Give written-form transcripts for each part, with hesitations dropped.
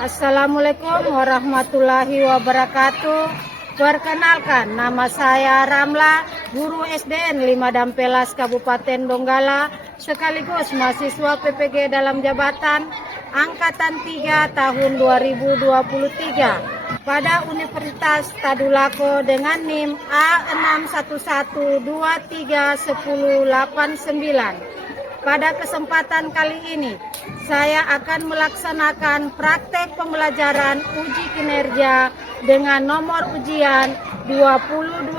Assalamualaikum warahmatullahi wabarakatuh. Perkenalkan, nama saya Ramla, guru SDN 5 Dampelas Kabupaten Donggala, sekaligus mahasiswa PPG dalam jabatan Angkatan 3 tahun 2023 pada Universitas Tadulako dengan NIM A611231089. Pada kesempatan kali ini, saya akan melaksanakan praktek pembelajaran uji kinerja dengan nomor ujian 2024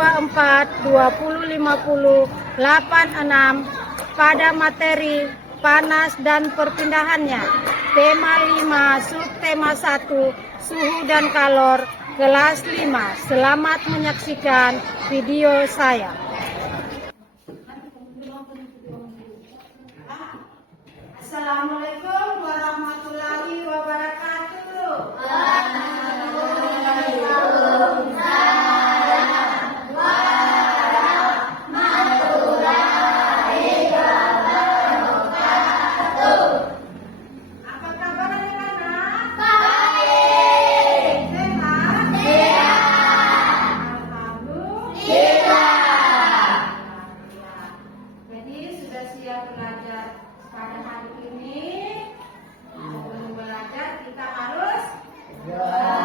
2050 86 pada materi panas dan perpindahannya. Tema 5, subtema 1, suhu dan kalor, kelas 5. Selamat menyaksikan video saya. Assalamualaikum warahmatullahi wabarakatuh. Waalaikumsalam warahmatullahi wabarakatuh. Apa kabar anak-anak? Baik. Sehat? Sehat. Alhamdulillah. Jadi sudah siap belajar. Pada hari ini sebelum belajar kita harus berdoa.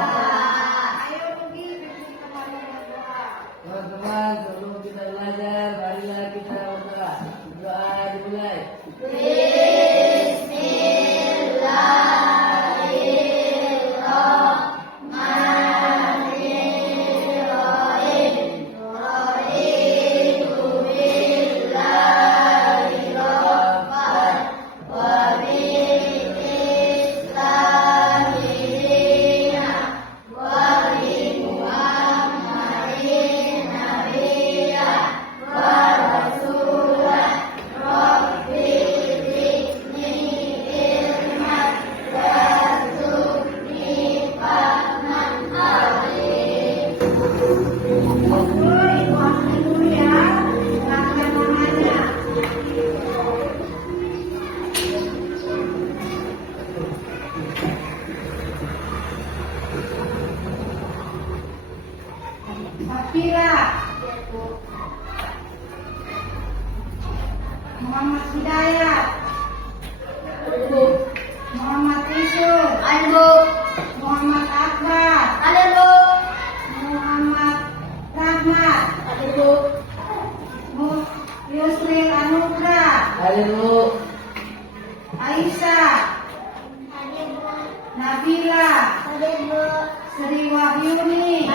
Ayo pergi kita mari berdoa. Teman-teman, sebelum kita belajar, marilah kita berdoa. Doa dimulai. Safira, Muhammad Hidayat, Muhammad Yusuf, Muhammad Akbar, Muhammad Rahmat, Yusril Anugrah, Aisyah, Nabila, Sri Wahyuni,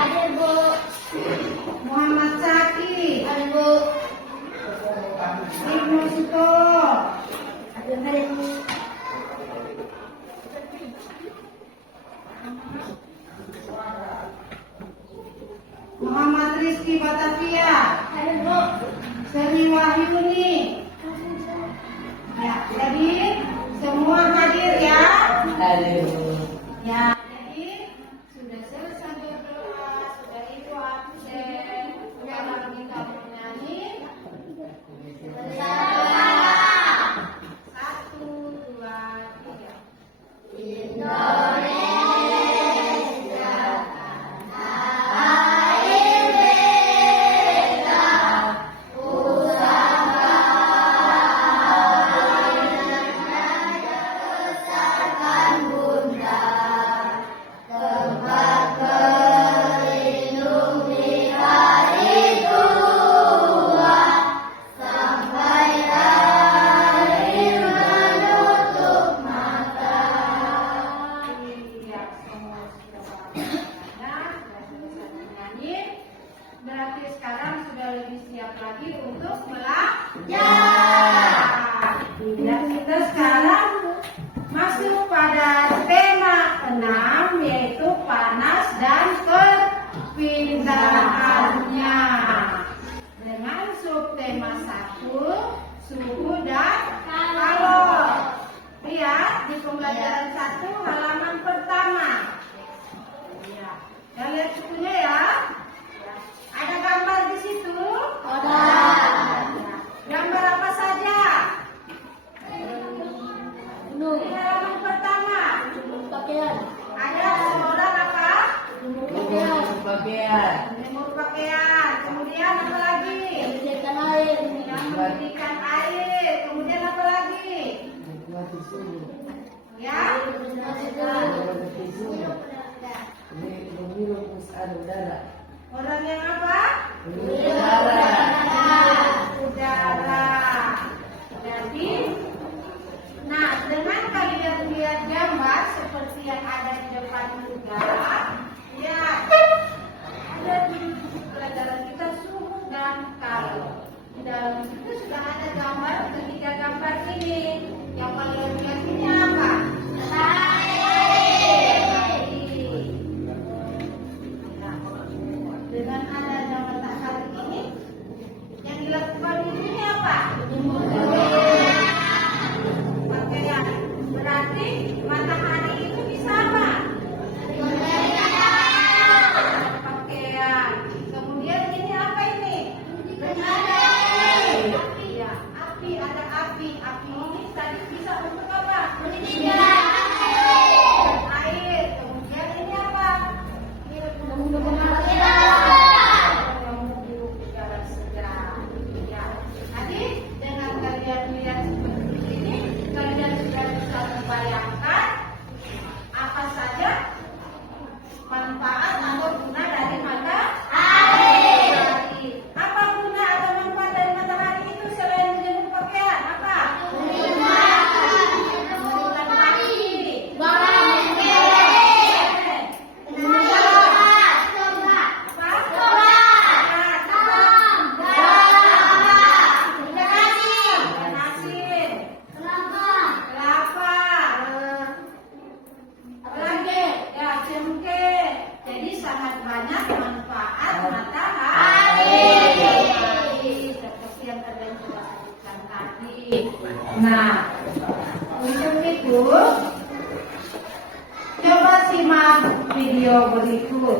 Muhammad Saki, Ibnu Sutowo, Muhammad Rizky Batavia, Sri Wahyuni. Ya, jadi semua hadir ya. Ya, jadi sudah selesai berdoa, sudah itu absen. Sekarang kita menyanyi. Satu, dua, tiga. Berarti sekarang sudah lebih siap lagi untuk belajar. Dan kita sekarang masuk pada tema 6, yaitu panas dan perpindahannya. Dengan subtema 1, suhu dan kalor. Lihat di pembelajaran 1 halaman pertama. Ya, lihat bukunya ya. Ada gambar di situ? Ada. Gambar apa saja? Di halaman pertama. Ada pakaian. Menjemur pakaian. Kemudian apa lagi? Membersihkan air. Yang mendidihkan air. Kemudian apa lagi? Membuat tisu. Ya. Membuat tisu. Ini menghirup udara. Orang yang apa? Udara. Udara. Jadi, nah dengan kalian lihat gambar seperti yang ada di depan juga, ya ada di pelajaran kita suhu dan kalor. Di dalam itu sudah ada gambar, ketiga gambar ini. Yang kalian lihat ini apa? Dengan adanya matahari ini, yang dilakukan ini apa? Pakaian. Berarti matahari itu bisa apa? Pakaian. Kemudian ini apa ini? Ya, api, ada api. Api ini tadi bisa untuk apa? Air. Kemudian ini apa? Jadi dengan kalian lihat seperti ini, kalian sudah bisa membayangkan apa saja manfaat atau guna dari matahari. Apa guna atau manfaat dari matahari itu selain menjemur pakaian? Apa? Menurunkan pagi. Jadi sangat banyak manfaat matahari seperti yang kalian sudah sebutkan tadi. Nah, untuk itu coba simak video berikut.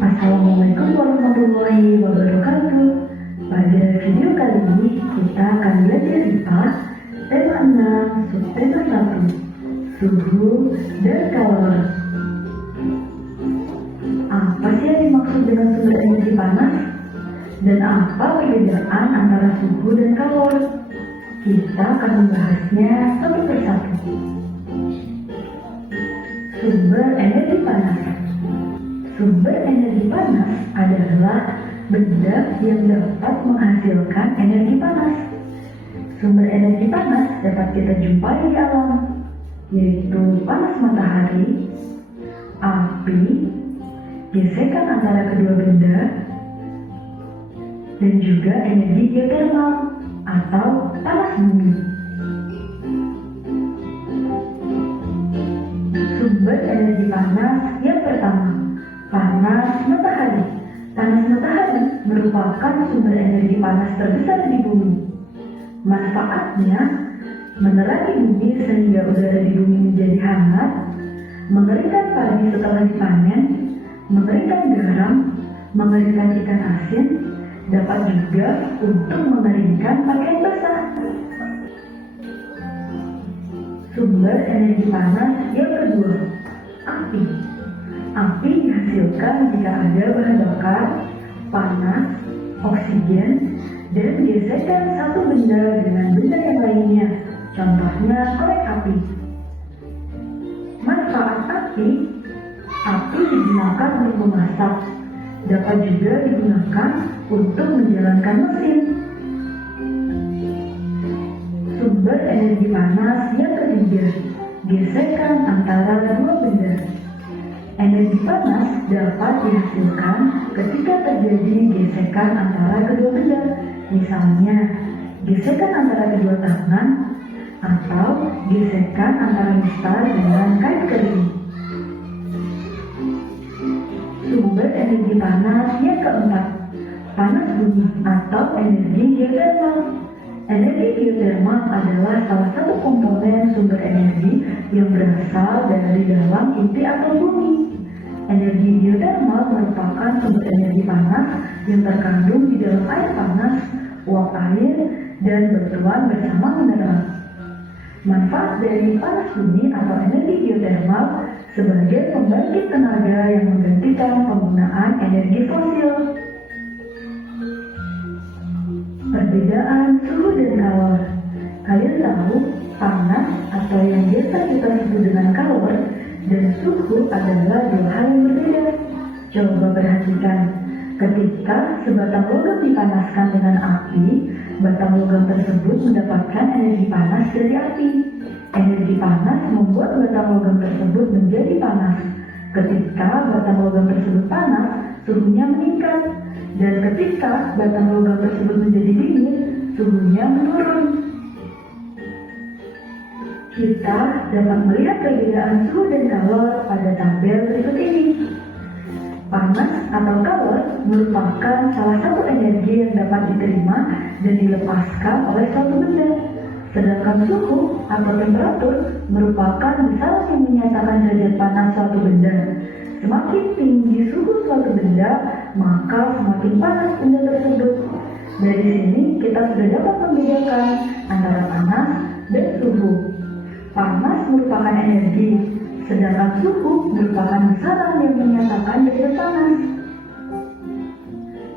Assalamualaikum warahmatullahi wabarakatuh. Pada video kali ini kita akan belajar IPA tema 6 subtema 1 suhu dan kalor. Apa sih yang dimaksud dengan sumber energi panas? Dan apa perbedaan antara suhu dan kalor? Kita akan membahasnya satu persatu. Sumber energi panas. Sumber energi panas adalah benda yang dapat menghasilkan energi panas. Sumber energi panas dapat kita jumpai di alam, yaitu panas matahari, api, gesekan antara kedua benda, dan juga energi geotermal atau panas bumi. Sumber energi panas yang pertama, panas matahari. Panas matahari merupakan sumber energi panas terbesar di bumi. Manfaatnya, menerangi bumi sehingga udara di bumi menjadi hangat, mengeringkan padi setelah dipanen, mengeringkan garam, mengeringkan ikan asin, dapat juga untuk mengeringkan pakaian basah. Sumber energi panas yang kedua, api. Api dihasilkan jika ada bahan bakar, panas, oksigen, dan gesekan satu benda dengan benda yang lainnya. Contohnya korek api. Manfaat api digunakan untuk memasak, dapat juga digunakan untuk menjalankan mesin. Sumber energi panas yang ketiga, gesekan antara dua benda. Energi panas dapat dihasilkan ketika terjadi gesekan antara kedua benda, misalnya gesekan antara kedua tangan atau gesekan antara mistar dengan kain kering. Sumber energi panas yang keempat, panas bumi atau energi geotermal. Energi geotermal adalah salah satu komponen sumber energi yang berasal dari dalam inti atom bumi. Energi geotermal merupakan sumber energi panas yang terkandung di dalam air panas uap air, dan bertuan bersama mineral. Manfaat dari panas bumi atau energi geotermal sebagai pembangkit tenaga yang menggantikan penggunaan energi fosil. Perbedaan suhu dan kalor. Kalian tahu, panas atau yang biasa kita sebut dengan kalor dan suhu adalah dua hal yang berbeda. Coba perhatikan, ketika sebatang logam dipanaskan dengan api, batang logam tersebut mendapatkan energi panas dari api. Energi panas membuat batang logam tersebut menjadi panas. Ketika batang logam tersebut panas, suhunya meningkat. Dan ketika batang logam tersebut menjadi dingin, suhunya menurun. Kita dapat melihat perbedaan suhu dan kalor pada tabel berikut ini. Panas atau kalor merupakan salah satu energi yang dapat diterima dan dilepaskan oleh suatu benda. Sedangkan suhu atau temperatur merupakan misalan yang menyatakan derajat panas suatu benda. Semakin tinggi suhu suatu benda, maka semakin panas benda tersebut. Dari sini kita sudah dapat membedakan antara panas dan suhu. Panas merupakan energi, sedangkan suhu merupakan misalan yang menyatakan derajat panas.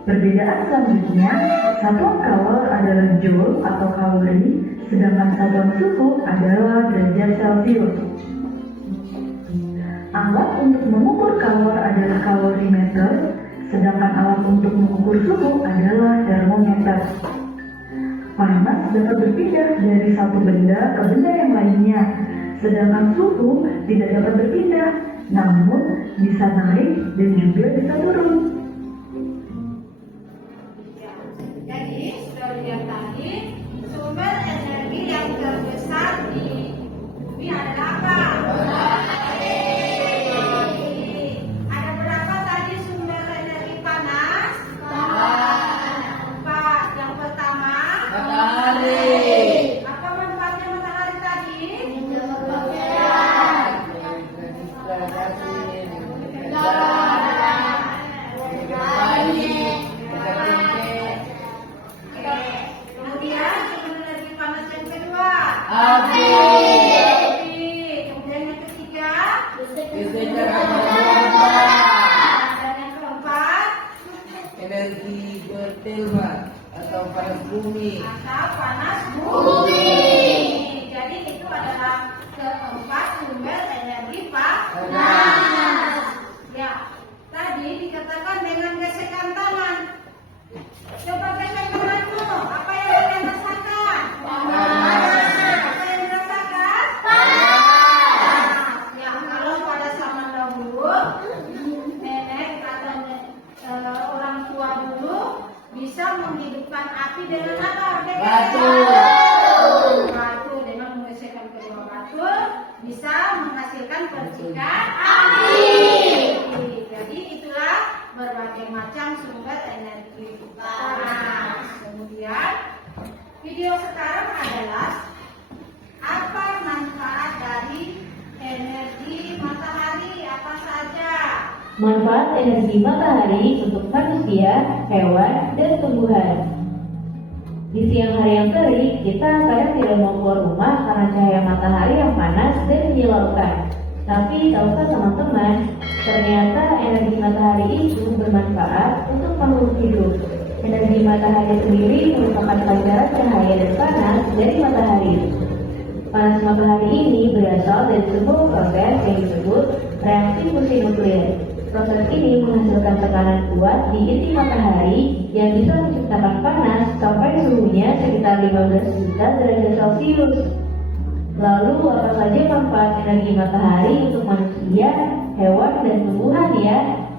Perbedaan selanjutnya, satuan kalor adalah joule atau kalori, sedangkan satuan suhu adalah derajat Celcius. Alat untuk mengukur kalor adalah kalorimeter, sedangkan alat untuk mengukur suhu adalah termometer. Panas dapat berpindah dari satu benda ke benda yang lainnya, sedangkan suhu tidak dapat berpindah, namun bisa naik dan juga bisa turun. Jadi, sudah lihat tadi, sumber energi yang terbesar di bumi adalah apa? Matahari. Ada berapa tadi sumber energi panas? Empat. Yang pertama, Matahari. apa manfaatnya matahari tadi? Kemudian sumber energi panas yang kedua. Api. Kemudian yang ketiga. Fisiknya Dan yang keempat. energi geotermal atau panas bumi. Atau panas bumi. Jadi itu adalah keempat sumber energi panas. Ya, tadi dikatakan dengan gesekan tangan. Coba gesek tanganmu. Apa yang kalian rasakan? Apa yang dirasakan? Ya, kalau pada zaman dahulu, nenek atau orang tua dulu bisa menghidupkan api dengan apa? Batu. Batu dengan menggesekkan kedua batu bisa menghasilkan percikan api. Jadi itulah berbagai macam sumber energi panas. Kemudian video sekarang adalah apa manfaat dari energi matahari, apa saja? Manfaat energi matahari untuk manusia, hewan, dan tumbuhan. Di siang hari yang terik, kita kadang tidak mau keluar rumah karena cahaya matahari yang panas dan menyilaukan. Tapi tahukah teman-teman, ternyata energi matahari itu bermanfaat untuk makhluk hidup. Energi matahari sendiri merupakan pancaran cahaya dan panas dari matahari. Panas matahari ini berasal dari sebuah proses yang disebut reaksi fusi nuklir. Proses ini menghasilkan tekanan kuat di inti matahari yang bisa menciptakan panas sampai suhunya sekitar 15 juta derajat Celcius. Lalu apa saja manfaat energi matahari untuk manusia, hewan, dan tumbuhan ya?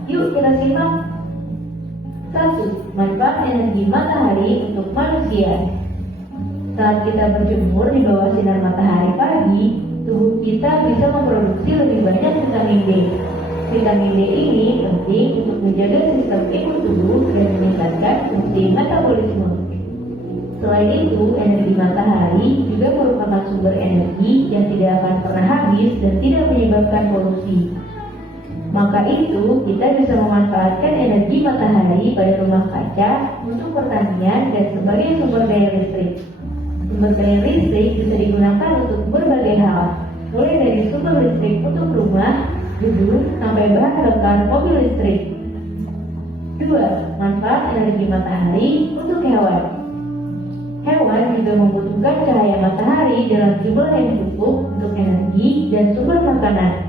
Yuk kita simak. 1. Manfaat energi matahari untuk manusia. Saat kita berjemur di bawah sinar matahari pagi, tubuh kita bisa memproduksi lebih banyak vitamin D. Vitamin D ini penting untuk menjaga sistem imun tubuh dan meningkatkan fungsi metabolisme. Selain itu, energi matahari juga merupakan sumber energi yang tidak akan pernah habis dan tidak menyebabkan polusi. Maka itu, kita bisa memanfaatkan energi matahari pada rumah kaca untuk pertanian dan sebagai sumber daya listrik. Sumber daya listrik bisa digunakan untuk berbagai hal, mulai dari sumber listrik untuk rumah, gedung, sampai bahan bakar mobil listrik. 2. Manfaat energi matahari untuk hewan. Hewan juga membutuhkan cahaya matahari dalam jumlah yang cukup untuk energi dan sumber makanan.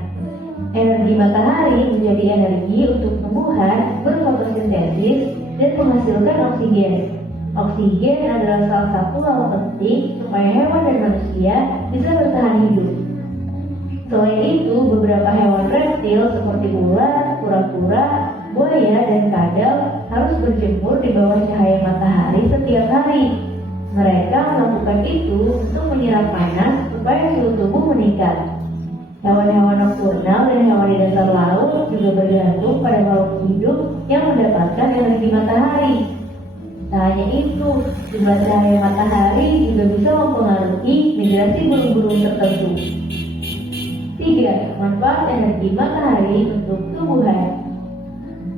Energi matahari menjadi energi untuk tumbuhan berfotosintesis dan menghasilkan oksigen. Oksigen adalah salah satu hal penting supaya hewan dan manusia bisa bertahan hidup. Selain itu, beberapa hewan reptil seperti ular, kura-kura, buaya, dan kadal harus berjemur di bawah cahaya matahari setiap hari. Mereka melakukan itu untuk menyerap panas supaya suhu tubuh meningkat. Hewan-hewan nokturnal dan hewan di dasar laut juga bergantung pada makhluk hidup yang mendapatkan energi matahari. Tak hanya itu, jumlah cahaya matahari juga bisa mempengaruhi migrasi burung-burung tertentu. 3. Manfaat energi matahari untuk tumbuhan.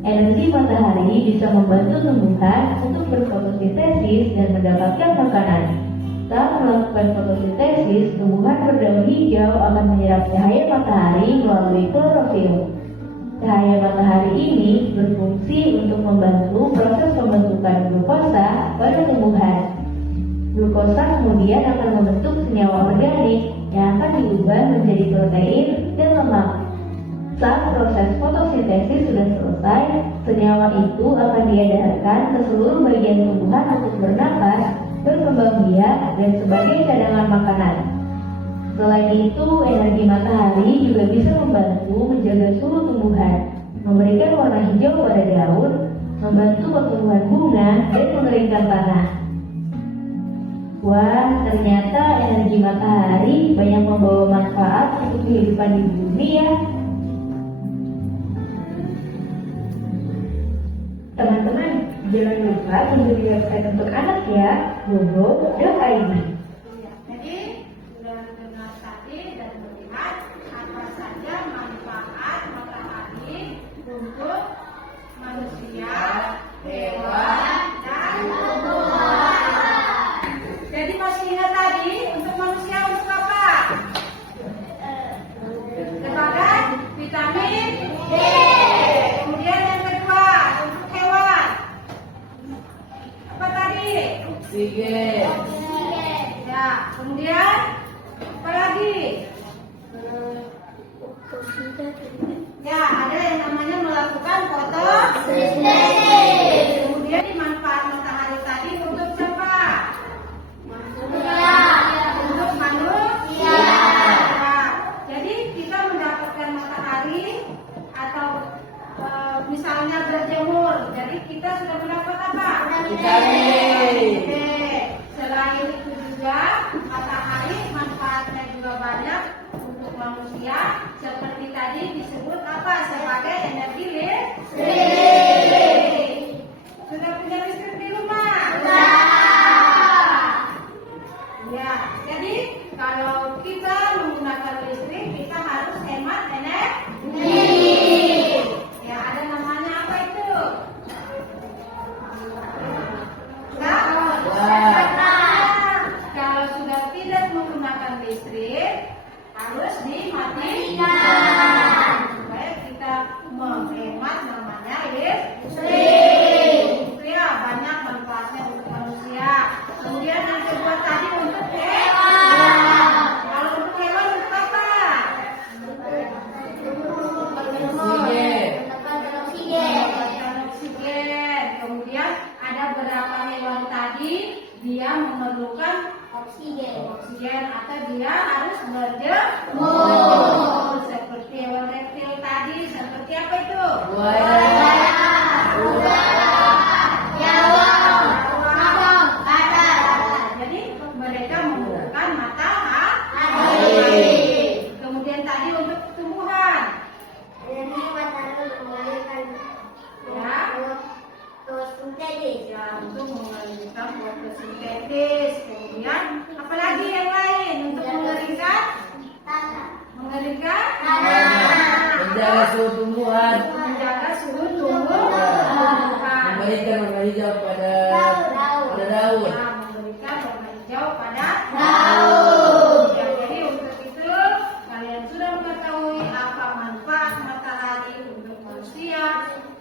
Energi matahari bisa membantu tumbuhan untuk berfotosintesis dan mendapatkan makanan. Saat melakukan fotosintesis, tumbuhan berdaun hijau akan menyerap cahaya matahari melalui klorofil. Cahaya matahari ini berfungsi untuk membantu proses pembentukan glukosa pada tumbuhan. Glukosa kemudian akan membentuk senyawa organik yang akan diubah menjadi protein dan lemak. Saat proses fotosintesis sudah selesai, senyawa itu akan diedarkan ke seluruh bagian tumbuhan untuk bernapas, berkembang biak, dan sebagai cadangan makanan. Selain itu, energi matahari juga bisa membantu menjaga suhu tumbuhan, memberikan warna hijau pada daun, membantu pertumbuhan bunga, dan mengeringkan tanah. Wah, ternyata energi matahari banyak membawa manfaat untuk kehidupan di bumi ya. Teman-teman, jangan lupa kunjungi website untuk anak ya, bobo.id. Jadi sudah mendengar tadi dan melihat apa saja manfaat matahari untuk manusia, hewan, dan tumbuhan. Jadi masih ingat tadi untuk manusia untuk apa? Sebagai vitamin D. Kemudian yang kedua untuk hewan apa tadi? Oksigen. Ya, kemudian apa lagi? Ya, ada yang namanya melakukan fotosintesis. Kemudian manfaat matahari tadi untuk siapa? Untuk manusia. Ya, jadi kita mendapatkan matahari atau misalnya berjemur. Jadi kita sudah mendapat apa? Vitamin. Oke. Selain itu juga matahari manfaatnya juga banyak untuk manusia. Seperti tadi disebut apa? Sebagai energi listrik. Sudah punya listrik di rumah? Ya, jadi kalau kita menggunakan listrik, kita harus hemat energi. Ya, ada namanya apa itu? Kalau sudah tidak menggunakan listrik, harus dimatikan supaya kita menghemat namanya listrik. Ya, banyak manfaatnya untuk manusia. Kemudian yang kedua tadi untuk hewan. Kalau untuk hewan untuk apa? Mendapatkan oksigen. Kemudian ada beberapa hewan tadi dia memerlukan oksigen atau dia harus berjemur. Seperti hewan reptil tadi, seperti apa itu? Buaya. Jadi mereka membutuhkan matahari. Kemudian tadi untuk tumbuhan, ya, untuk mengeringkan fotosintesis. Kemudian apalagi yang lain untuk mengeringkan Menjaga suhu tumbuhan. Menjaga suhu tumbuhan. Memberikan warna hijau pada daun. Nah, memberikan warna hijau pada daun. Ya, jadi untuk itu kalian sudah mengetahui apa manfaat matahari untuk manusia,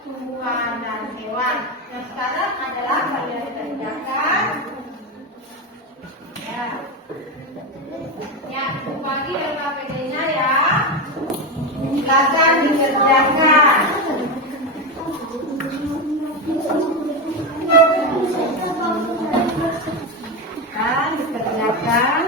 tumbuhan dan hewan. Yang sekarang adalah kalian kerjakan. Ya, bagi LKPD-nya ya. Silakan dikerjakan. Kan dikerjakan.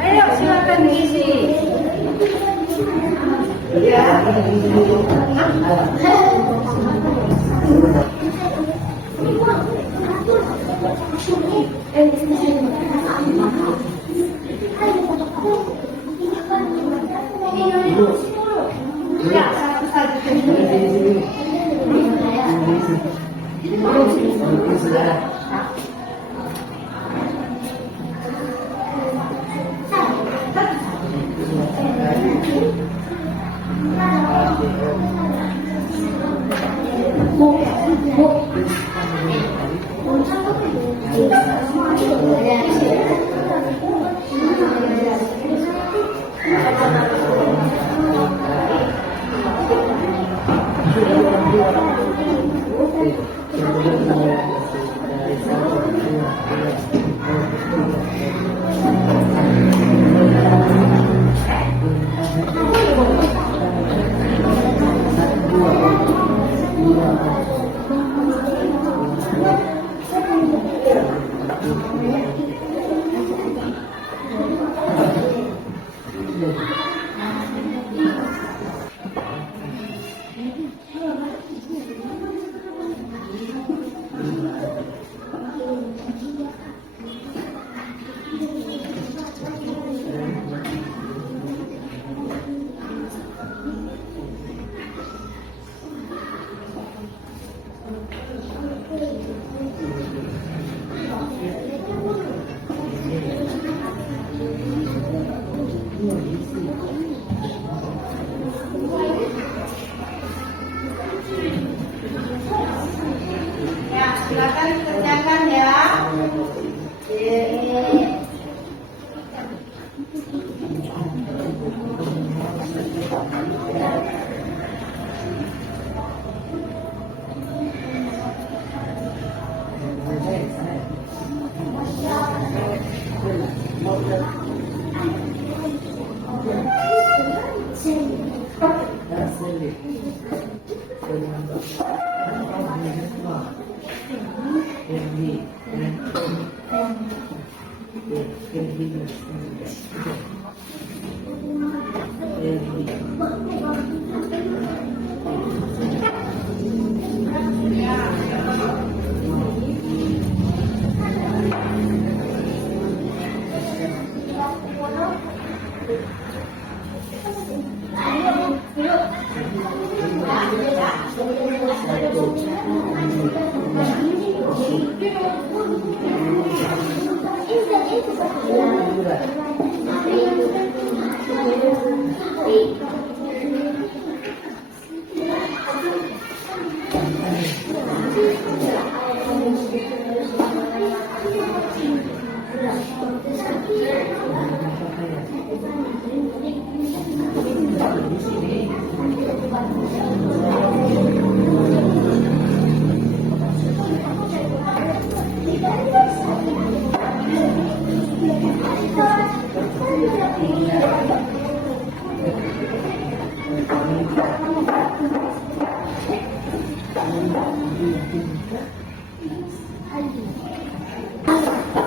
Ayo silakan diisi. Ya, satu-satu. Ya, silakan dikerjakan ya.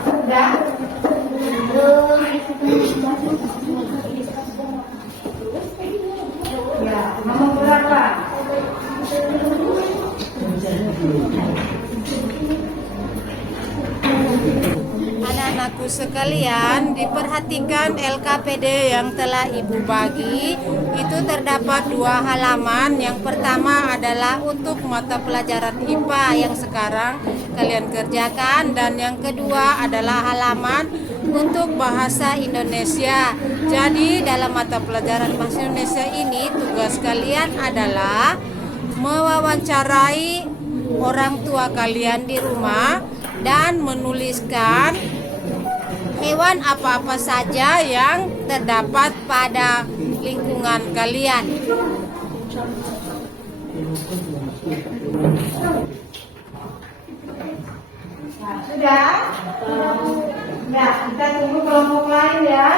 Sudah? Ya, nomor berapa? Anak-anakku sekalian, diperhatikan LKPD yang telah Ibu bagi. Itu terdapat 2 halaman. Yang pertama adalah untuk mata pelajaran IPA yang sekarang kalian kerjakan, dan yang kedua adalah halaman untuk bahasa Indonesia. Jadi dalam mata pelajaran bahasa Indonesia ini tugas kalian adalah mewawancarai orang tua kalian di rumah dan menuliskan hewan apa-apa saja yang terdapat pada lingkungan kalian. Nah, sudah? Ya, kita tunggu kelompok lain ya.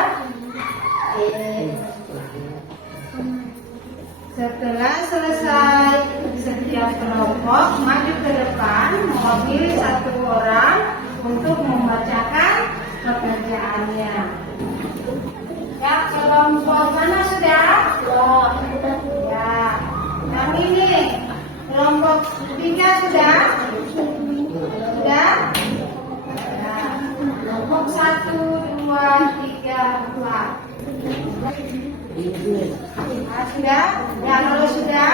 Setelah selesai setiap kelompok, maju ke depan, mewakili 1 orang untuk membacakan pekerjaannya. Ya, kelompok mana sudah? Ya, yang ini kelompok 3 sudah? Sudah? Ya, kelompok 1, 2, 3, 4. Nah, sudah? Ya, kalau sudah,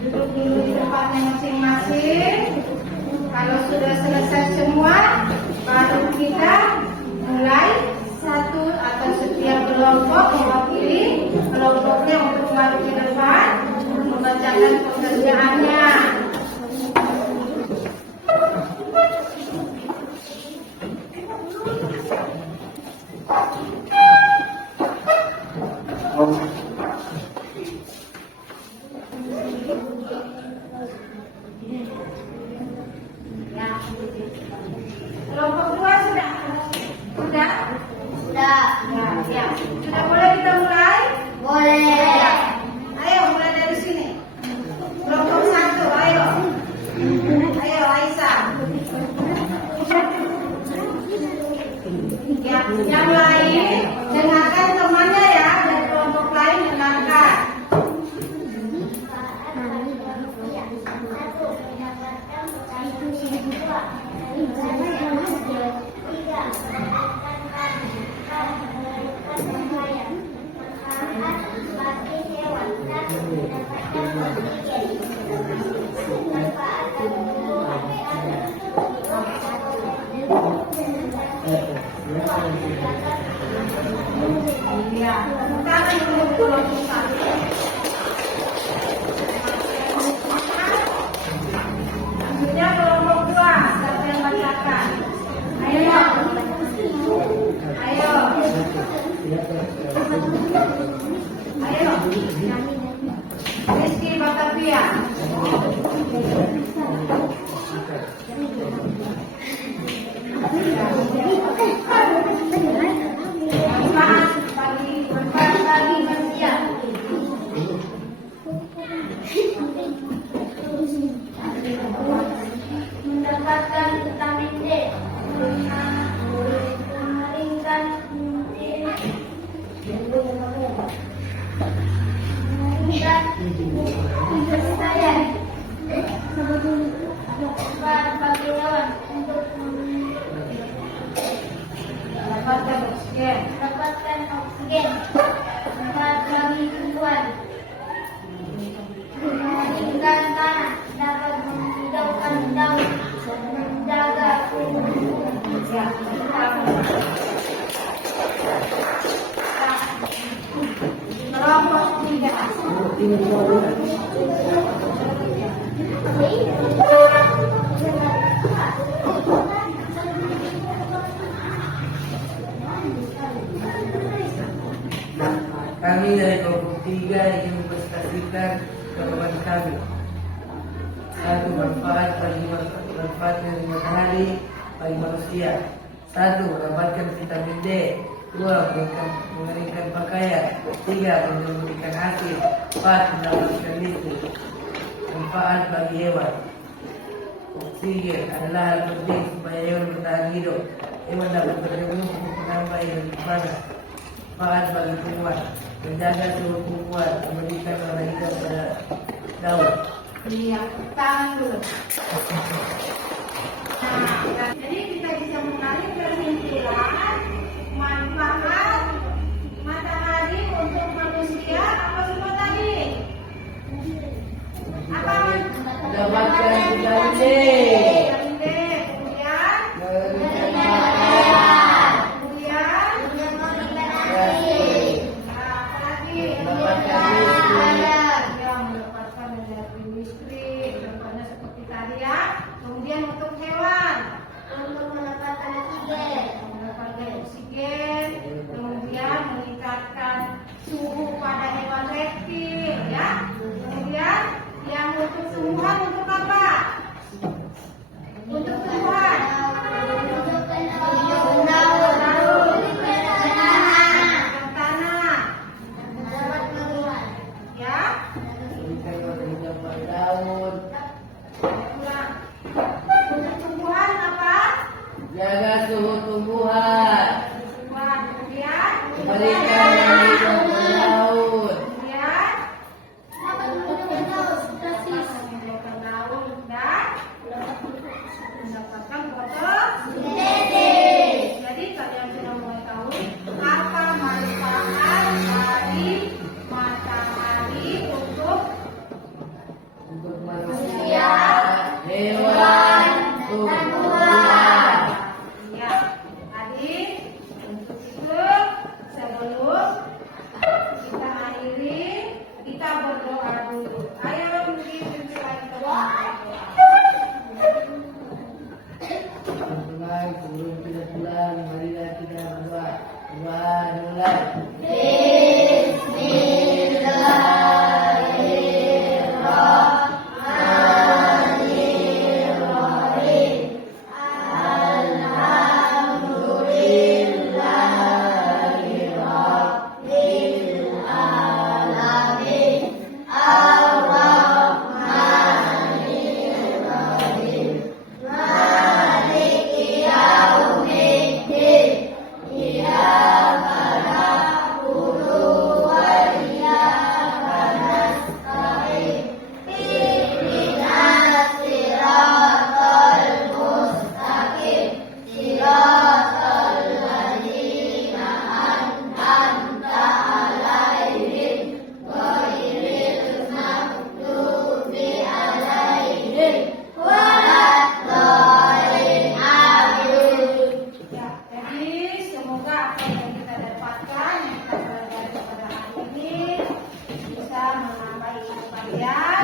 duduk dulu di tempatnya masing-masing. Kalau sudah selesai semua, baru kita mulai satu atau setiap kelompok mewakili kelompoknya untuk maju ke depan membacakan pekerjaannya. Ya. Kelompok 2 sudah? Sudah? Sudah. Ya, ya. Sudah boleh kita mulai? Boleh. Ya. Ayo mulai dari sini. Kelompok 1, ayo. Ayo Aisyah. Ya, yang lain dengarkan temannya ya, dari kelompok lain dengarkan. Ya, sekarang untuk kelompok 1. Selanjutnya kelompok 2, siapa yang bacakan? Ayo. Ayo. Ayo. Rizky Batavia. Pagi bersiap. Mendapatkan vitamin D. Mengeringkan saya bagi hewan untuk dapatkan oksigen, bagi tumbuhan, mengeringkan tanah, dapat menghidaukan daun, menjaga kelompok 3. Kami dari kelompok 3 ingin mempresentasikan jawaban kami. 1. Manfaat dari matahari bagi manusia. 1. Mendapatkan vitamin D. 2. Mengeringkan pakaian. 3. Memberikan hasil. 4. Mendapatkan listrik. Manfaat bagi hewan. Oksigen adalah hal penting supaya hewan bertahan hidup. Hewan dapat berkembang untuk menambah energi panas. Manfaat bagi tumbuhan. Menjaga suhu tumbuhan. Memberikan warna hijau pada daun. Iya, tangan dulu. Nah, jadi kita bisa menarik kesimpulan manfaat matahari untuk manusia apa semua tadi? Apa? Mendapatkan vitamin D. Vitamin D, kemudian Mengeringkan pakaian. kemudian Listrik. apa lagi? Mendapatkan listrik. Ya, mendapatkan energi listrik, contohnya seperti tadi ya. Kemudian untuk hewan, untuk mendapatkan oksigen, kemudian meningkatkan suhu pada hewan reptil, ya. Kemudian yang untuk tumbuhan untuk apa? Untuk tumbuhan. Tanah. Ya. Memberikan warna hijau pada daun. Ulang. Untuk tumbuhan apa? Jaga suhu tumbuhan. Tumbuhan. Kemudian Memberikan warna hijau pada daun. kemudian menghidupkan daun dan mendapatkan fotosintesis. Jadi kalian sudah mengetahui apa manfaat dari matahari untuk Manusia, hewan, tumbuhan. ya. Tadi untuk itu sebelum kita akhiri kita berdoa dulu. Ayo mungkin selain berdoa. Pulang, sebelum kita pulang, marilah kita berdoa. Doa mulai. Ya, jadi semoga apa yang kita dapatkan, yang kita pelajari pada hari ini bisa menambah ilmu kalian